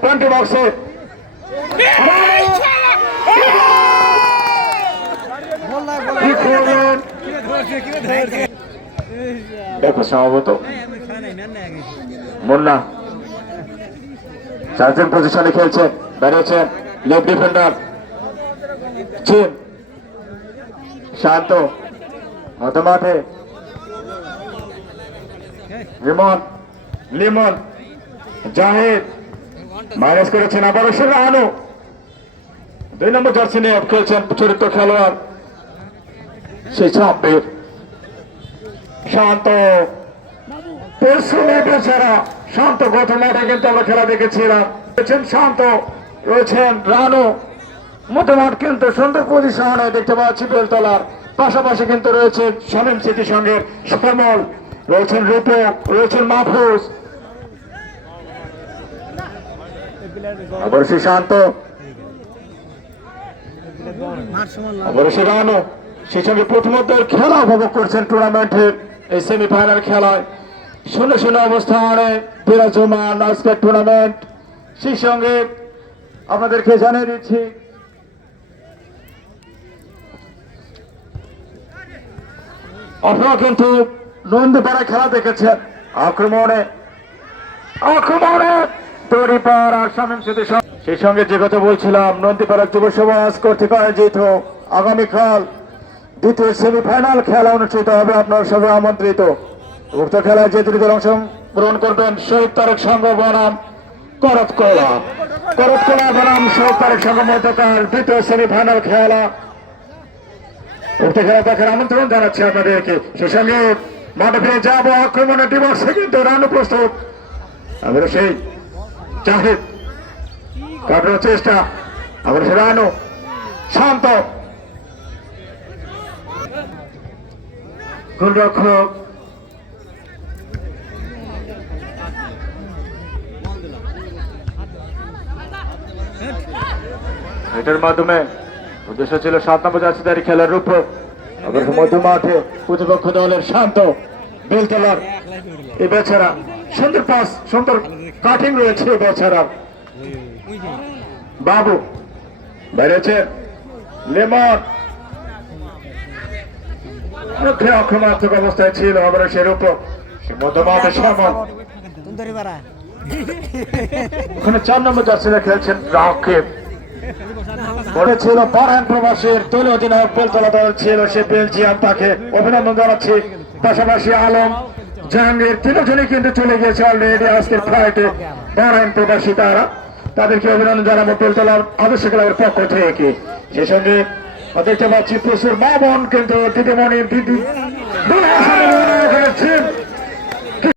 Point বক্সে দেখো সম্ভবত মুন্না চারজন পজিশনে খেলছে দাঁড়িয়েছেন লেফট ডিফেন্ডার চীন শান্ত। মধ্যমাঠে। রিমন, লিমন, জাহিদ। মাইনাস করেছেন আবারও সে রানু। দুই নম্বর জার্সি নিয়ে খেলছেন চরিত্র খেলোয়াড় সেই ছাব্বির। শান্ত। পরিশ্রমী বেচারা শান্ত গত মাঠে কিন্তু আমরা খেলা দেখেছিলাম। শান্ত, রয়েছেন রানু। মোটামুট কিন্তু সুন্দর পজিশনে দেখতে পাচ্ছি বেলতলার। পাশাপাশি কিন্তু রয়েছে সমীম স্মৃতি সঙ্গের সমল রয়েছেন রূপক, রয়েছেন মাহফুজ। অবশ্যই শান্ত। অবশ্যই রানু। সেই সঙ্গে প্রথমত খেলা উপভোগ করছেন টুর্নামেন্টের এই সেমিফাইনাল খেলায়। শূন্য শূন্য অবস্থানে বিরাজমান আজকের টুর্নামেন্ট সেই সঙ্গে আপনাদেরকে জানিয়ে দিচ্ছি আপনারা কিন্তু নন্দীপাড়া খেলা দেখেছেন আক্রমণে আক্রমণে সেই সঙ্গে যে কথা বলছিলাম, নন্দীপাড়া যুব সমাজ কর্তৃক আয়োজিত আগামীকাল দ্বিতীয় সেমিফাইনাল খেলা অনুষ্ঠিত হবে। আপনার সবাই আমন্ত্রিত। উক্ত খেলায় যে দুটি দল অংশগ্রহণ করবেন, শহীদ তারেক সংঘ বনাম, করতকলা। করতকলা বনাম, শহীদ তারেক সংঘ মধ্যকার দ্বিতীয় সেমিফাইনাল খেলা উক্ত খেলা দেখার আমন্ত্রণ জানাচ্ছি আপনাদেরকে। সে সঙ্গে মাঠে ফিরে যাব আক্রমণে দিবসে কিন্তু রানু প্রস্তুত। আমরা সেই জাহিদ। কাটানোর চেষ্টা। আমরা সে রানু। শান্ত। গোলরক্ষক। এটার মাধ্যমে উদ্দেশ্য ছিল সাত নম্বর জার্সিদারি খেলার রূপ অবশ্য মধ্য মাঠে প্রতিপক্ষ দলের শান্ত বেলতলার এ বেচারা সুন্দর পাস সুন্দর কাটিং রয়েছে এ বেচারা বাবু বেড়েছে লেমন মুখে অক্ষমাত্মক অবস্থায় ছিল আবার সে মধ্য মাঠে শ্যামল ওখানে চার নম্বর জার্সিরা খেলছেন রাকিব। বলেছিল পারায়ণ প্রবাসের দলীয় অধিনায়ক বেলতলা দল ছিল সে বেলজিয়াম তাকে অভিনন্দন জানাচ্ছি পাশাপাশি আলম জাহাঙ্গীর তিনজনই কিন্তু চলে গিয়েছে অলরেডি আজকের ফ্লাইটে পারায়ণ প্রবাসী তারা তাদেরকে অভিনন্দন জানাব বেলতলার আদর্শ ক্লাবের পক্ষ থেকে সে সঙ্গে দেখতে পাচ্ছি প্রচুর মা বোন কিন্তু দিদিমণি দিদি